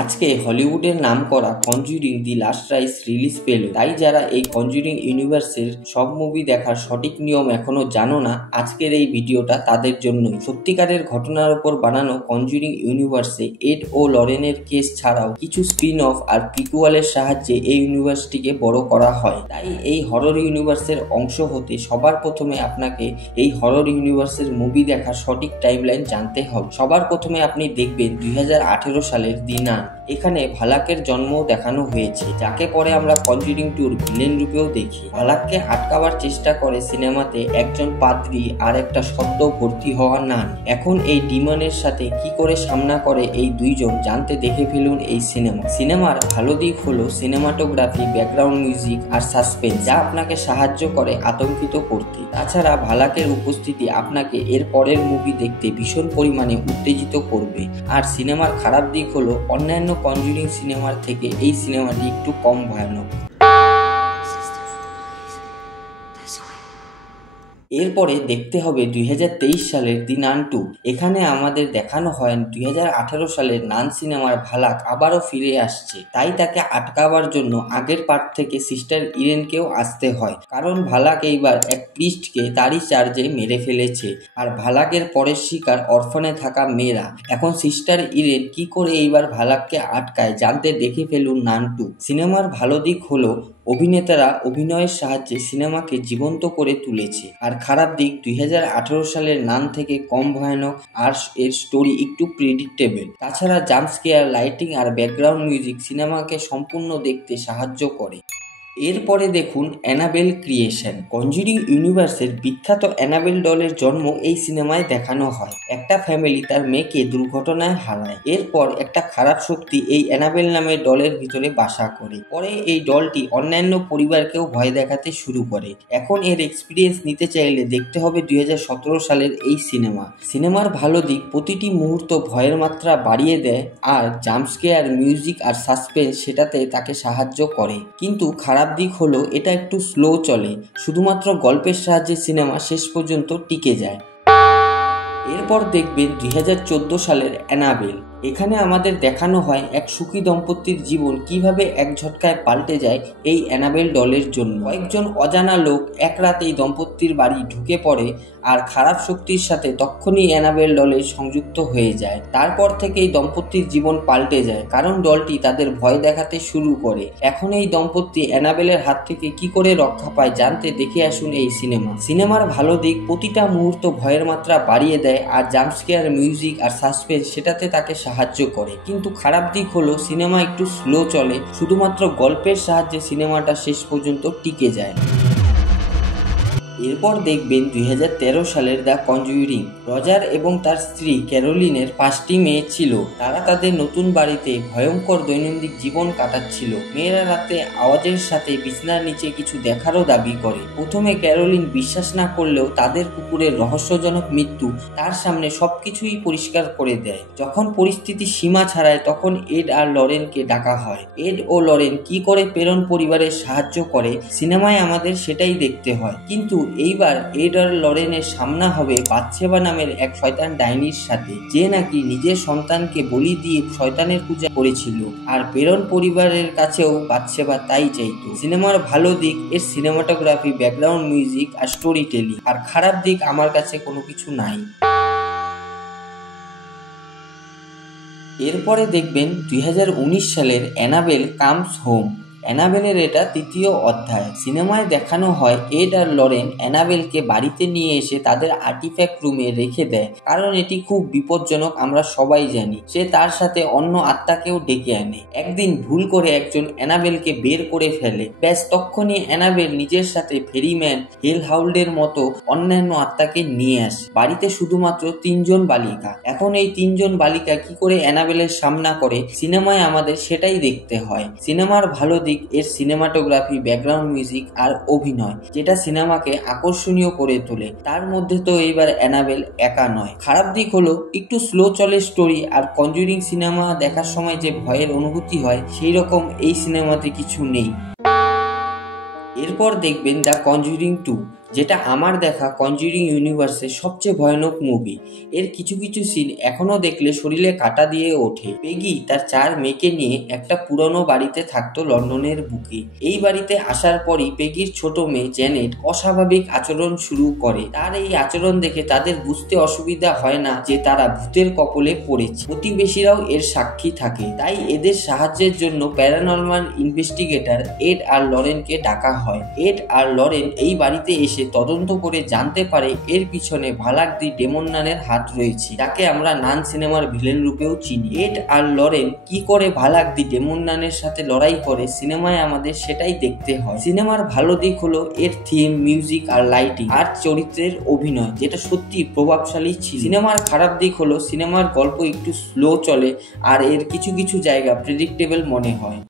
আজকে হলিউডের নামকরা conjuring the last rice release পেল, তাই যারা এই কনজুরিং ইউনিভার্সের সব মুভি দেখার সঠিক নিয়ম এখনো জানো না, আজকের এই ভিডিওটা তাদের জন্যই। সত্যিকারের ঘটনার উপর বানানো কনজুরিং ইউনিভার্সে এড ও লরেনের কেস ছাড়াও কিছু স্পিন অফ আর প্রিকুয়ালের সাহায্যে এই ইউনিভার্সটিকে বড় করা হয়। তাই এই হরর ইউনিভার্সের অংশ হতে সবার প্রথমে আপনাকে এই হরর ইউনিভার্সের মুভি দেখার সঠিক টাইমলাইন জানতে হবে। সবার প্রথমে আপনি দেখবেন 2018 সালের দি নান। এখানে ভালাকের জন্ম দেখানো হয়েছে, যাকে পরে আমরা কনজুরিং টুর ভিলেন রূপেও দেখি। ভালাককে আটকাবার চেষ্টা করে সিনেমাতে একজন পাদ্রী আর একটা সদ্য ভর্তি হওয়া নান। এখন এই ডিমনের সাথে কি করে সামনা করে এই দুইজন জানতে দেখে ফেলুন এই সিনেমার ভালো দিক হলো সিনেমাটোগ্রাফি, ব্যাকগ্রাউন্ড মিউজিক আর সাসপেন্স, যা আপনাকে সাহায্য করে আতঙ্কিত করতে। তাছাড়া ভালাকের উপস্থিতি আপনাকে এর পরের মুভি দেখতে ভীষণ পরিমাণে উত্তেজিত করবে। আর সিনেমার খারাপ দিক হলো অন্যান্য কনজুরিং সিনেমার থেকে এই সিনেমাটি একটু কম ভয়ানক। এরপরে দেখতে হবে 2023 সালের দি নান 2। এখানে আমাদের দেখানো হয় 2018 সালের নান সিনেমার ভালাক আবারও ফিরে আসছে, তাই তাকে আটকাবার জন্য আগের পার্ট থেকে সিস্টার ইরেনকেও আসতে হয়, কারণ ভালাক এইবার এক প্রিস্টকে তারই চার্জে মেরে ফেলেছে। আর ভালাকের পরের শিকার অরফানে থাকা মেয়েরা। এখন সিস্টার ইরেন কি করে এইবার ভালাককে আটকায় জানতে দেখে ফেলুন নান 2। সিনেমার ভালো দিক হলো অভিনেতারা অভিনয়ের সাহায্যে সিনেমাকে জীবন্ত করে তুলেছে। আর খারাপ দিক 2018 সালের নান থেকে কম ভয়ানক, আর এর স্টোরি একটু প্রেডিক্টেবল। তাছাড়া জাম্প স্কেয়ার, লাইটিং আর ব্যাকগ্রাউন্ড মিউজিক সিনেমাকে সম্পূর্ণ দেখতে সাহায্য করে। এরপরে দেখুন অ্যানাবেল ক্রিয়েশন। কনজুরিং ইউনিভার্সের বিখ্যাত অ্যানাবেল ডলের জন্ম এই সিনেমায় দেখানো হয়। একটা ফ্যামিলি তার মেয়েকে দুর্ঘটনায় হারায়। এরপর একটা খারাপ শক্তি এই অ্যানাবেল নামের ডলের ভিতরে বাসা করে। পরে এই ডলটি অন্যান্য পরিবারকেও ভয় দেখাতে শুরু করে। এখন এর এক্সপিরিয়েন্স নিতে চাইলে দেখতে হবে 2017 সালের এই সিনেমার ভালো দিক প্রতিটি মুহূর্ত ভয়ের মাত্রা বাড়িয়ে দেয়, আর জাম্পস্কেয়ার, মিউজিক আর সাসপেন্স সেটাতে তাকে সাহায্য করে। কিন্তু খারাপ দিক হলো এটা একটু স্লো চলে, শুধুমাত্র গল্পের সাহায্যে সিনেমা শেষ পর্যন্ত টিকে যায়। এরপর দেখবেন 2014 সালের অ্যানাবেল। এখানে আমাদের দেখানো হয় এক সুখী দম্পতির জীবন কিভাবে এক ঝটকায় পাল্টে যায় এই অ্যানাবেল ডলের জন্য। কয়েকজন অজানা লোক এক রাতে এই দম্পতির বাড়ি ঢুকে পড়ে আর খারাপ শক্তির সাথে তখনই অ্যানাবেল ডলে সংযুক্ত হয়ে যায়। তারপর থেকে এই দম্পতির জীবন পাল্টে যায়, কারণ দলটি তাদের ভয় দেখাতে শুরু করে। এখন এই দম্পতি অ্যানাবেলের হাত থেকে কি করে রক্ষা পায় জানতে দেখে আসুন এই সিনেমার ভালো দিক প্রতিটা মুহূর্ত ভয়ের মাত্রা বাড়িয়ে দেয়, আর জাম্পস্কেয়ার, মিউজিক আর সাসপেন্স সেটাতে তাকে সাহায্য করে। কিন্তু খারাপ দিক হলো সিনেমা একটু স্লো চলে, শুধুমাত্র গল্পের সাহায্যে সিনেমাটা শেষ পর্যন্ত টিকে যায়। এরপর দেখবেন 2013 সালের দ্য কনজুরিং। রজার এবং তার স্ত্রী ক্যারোলিনের 5টি মেয়ে ছিল। তারা তাদের নতুন বাড়িতে ভয়ঙ্কর দৈনন্দিন জীবন কাটাচ্ছিল। মেয়েরা রাতে আওয়াজের সাথে বিছানার নিচে কিছু দেখারও দাবি করে। প্রথমে ক্যারোলিন বিশ্বাস না করলেও তাদের কুকুরের রহস্যজনক মৃত্যু তার সামনে সবকিছুই পরিষ্কার করে দেয়। যখন পরিস্থিতি সীমা ছাড়ায় তখন এড আর লরেনকে ডাকা হয়। এড ও লরেন কি করে পেরন পরিবারের সাহায্য করে সিনেমায় আমাদের সেটাই দেখতে হয়। কিন্তু এইবার এড আর লরেনের সামনা হবে বাথশেবা নামের এক শয়তান ডাইনির সাথে, যে নাকি নিজের সন্তানকে বলি দিয়ে শয়তানের পূজা করেছিল। আর পেরন পরিবারের কাছেও বাথশেবা তাই চাইতো। সিনেমার ভালো দিক এর সিনেমাটোগ্রাফি, ব্যাকগ্রাউন্ড মিউজিক আর স্টোরি টেলিং। আর খারাপ দিক আমার কাছে কোনো কিছু নাই। এরপরে দেখবেন 2019 সালের অ্যানাবেল কামস হোম। অ্যানাবেলের এটা 3য় অধ্যায়। সিনেমায় দেখানো হয় এড আর লরেন অ্যানাবেলকে বাড়িতে নিয়ে এসে তাদের আর্টিফ্যাক্ট রুমে রেখে দেয়, কারণ এটি খুব বিপজ্জনক, আমরা সবাই জানি। সে তার সাথে অন্য আত্মাকেও ডেকে আনে। একদিন ভুল করে একজন অ্যানাবেলকে বের করে ফেলে। ব্যাস তখনই অ্যানাবেল নিজের সাথে ফেরিম্যান, হেলহাউল্ডের মতো অন্যান্য আত্মাকে নিয়ে আসে। বাড়িতে শুধুমাত্র 3 জন বালিকা। এখন এই 3 জন বালিকা কি করে অ্যানাবেলের সামনা করে সিনেমায় আমাদের সেটাই দেখতে হয়। সিনেমার ভালো দিক এর সিনেমাটোগ্রাফি, ব্যাকগ্রাউন্ড মিউজিক আর অভিনয়, যেটা সিনেমাকে আকর্ষণীয় করে তোলে। তার মধ্যে তো এইবার অ্যানাবেল একা নয়। খারাপ দিক হলো একটু স্লো চলে স্টোরি, আর কনজুরিং সিনেমা দেখার সময় যে ভয়ের অনুভূতি হয় সেই রকম এই সিনেমাতে কিছু নেই। এরপর দেখবেন দ্য কনজুরিং 2। যেটা আমার দেখা কনজুরিং ইউনিভার্সের সবচেয়ে ভয়ানক মুভি। এর কিছু কিছু সিন এখনো দেখলে শরীরে কাঁটা দিয়ে ওঠে। পেগি তার 4 মেয়েকে নিয়ে একটা পুরনো বাড়িতে থাকতো লন্ডনের বুকে। এই বাড়িতে আসার পরই পেগির ছোট মেয়ে জেনেট অস্বাভাবিক আচরণ শুরু করে। তার এই আচরণ দেখে তাদের বুঝতে অসুবিধা হয় না যে তারা ভূতের কবলে পড়েছে। প্রতিবেশীরাও এর সাক্ষী থাকে। তাই এদের সাহায্যের জন্য প্যারানরমাল ইনভেস্টিগেটর এড আর লরেনকে ডাকা হয়। এড আর লরেন এই বাড়িতে এসে তদন্ত করে জানতে পারে এর পিছনে ভালাক দি ডেমন নানের হাত রয়েছে, যাকে আমরা নান সিনেমার ভিলেন রূপেও চিনি। এড আর লরেন কি করে ভালাক দি ডেমন নানের সাথে লড়াই করে সিনেমায় আমাদের সেটাই দেখতে হয়। সিনেমার ভালো দিক হলো এর থিম, মিউজিক আর লাইটিং আর চরিত্রের অভিনয়, যেটা সত্যি প্রভাবশালী ছিল। সিনেমার খারাপ দিক হলো সিনেমার গল্প একটু স্লো চলে আর এর কিছু কিছু জায়গা প্রেডিক্টেবল মনে হয়।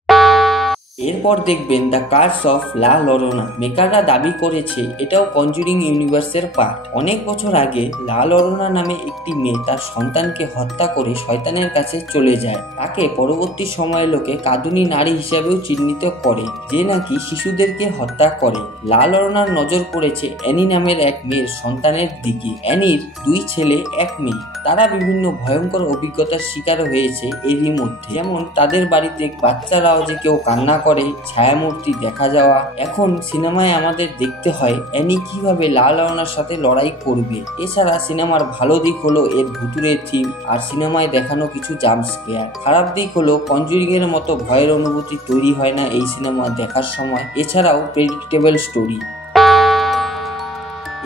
এরপর দেখবেন দ্য কার্স অফ লা লরোনা। মেকাররা দাবি করেছে এটাও কনজুরিং ইউনিভার্সের পার্ট। অনেক বছর আগে লা লরোনা নামে একটি মেয়ে তার সন্তানকে হত্যা করে শয়তানের কাছে চলে যায়। তাকে পরবর্তী সময়ে লোকে কাঁদুনি নারী হিসেবেও চিহ্নিত করে, যে নাকি শিশুদেরকে হত্যা করে। লা লরোনার নজর পড়েছে অ্যানি নামের এক মেয়ের সন্তানের দিকে। অ্যানির 2 ছেলে 1 মেয়ে। তারা বিভিন্ন ভয়ঙ্কর অভিজ্ঞতার শিকার হয়েছে এরই মধ্যে, যেমন তাদের বাড়িতে বাচ্চারাও যে কেউ কান্না করে, ছায়ামূর্তি দেখা যাওয়া। এখন সিনেমায় আমাদের দেখতে হয় অ্যানি কিভাবে লা লরোনার সাথে লড়াই করবে। এছাড়া সিনেমার ভালো দিক হলো এর ভুতুড়ে থিম আর সিনেমায় দেখানো কিছু জাম্প স্কেয়ার। খারাপ দিক হলো কনজুরিং এর মতো ভয়ের অনুভূতি তৈরি হয় না এই সিনেমা দেখার সময়। এছাড়াও প্রেডিক্টেবল স্টোরি।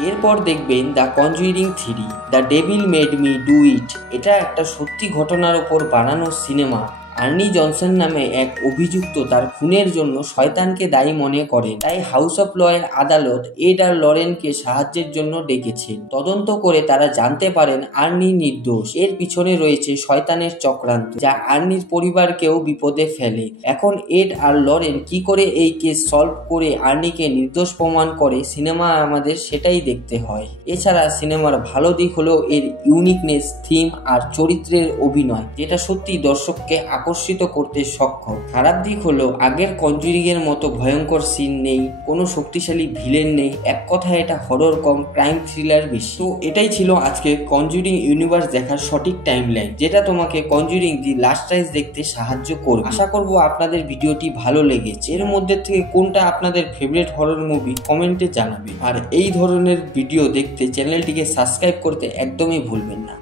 এরপর দেখবেন the conjuring 3, the devil made me do it. এটা একটা সত্যি ঘটনার উপর বানানো সিনেমা। আর্নি জনসন নামে এক অভিযুক্ত তার খুনের জন্য শয়তানকে দায়ী মনে করেন। তাই হাউস অফ লয়ের আদালত এড আর লরেনকে সাহায্যের জন্য ডেকেছেন। তদন্ত করে তারা জানতে পারেন আর্নি নির্দোষ। এর পিছনে রয়েছে শয়তানের চক্রান্ত, যা আর্নির পরিবারকেও বিপদে ফেলে। এখন এড আর লরেন কি করে এই কেস সলভ করে আর্নিকে নির্দোষ প্রমাণ করে সিনেমা আমাদের সেটাই দেখতে হয়। এছাড়া সিনেমার ভালো দিক হলো এর ইউনিকনেস, থিম আর চরিত্রের অভিনয়, যেটা সত্যি দর্শককে আকর্ষিত করতে সক্ষম। খারাপ দিক হলো আগের কনজুরিং এর মতো ভয়ঙ্কর সিন নেই, কোনো শক্তিশালী ভিলেন নেই। এক কথায় এটা হরর কম ক্রাইম থ্রিলার বেশি। তো এটাই ছিল আজকে কনজুরিং ইউনিভার্স দেখার সঠিক টাইমলাইন, যেটা তোমাকে কনজুরিং দি লাস্ট রাইজ দেখতে সাহায্য করবে। আশা করব আপনাদের ভিডিওটি ভালো লেগেছে। এর মধ্যে থেকে কোনটা আপনাদের ফেভারিট হরর মুভি কমেন্টে জানাবেন। আর এই ধরনের ভিডিও দেখতে চ্যানেলটিকে সাবস্ক্রাইব করতে একদমই ভুলবেন না।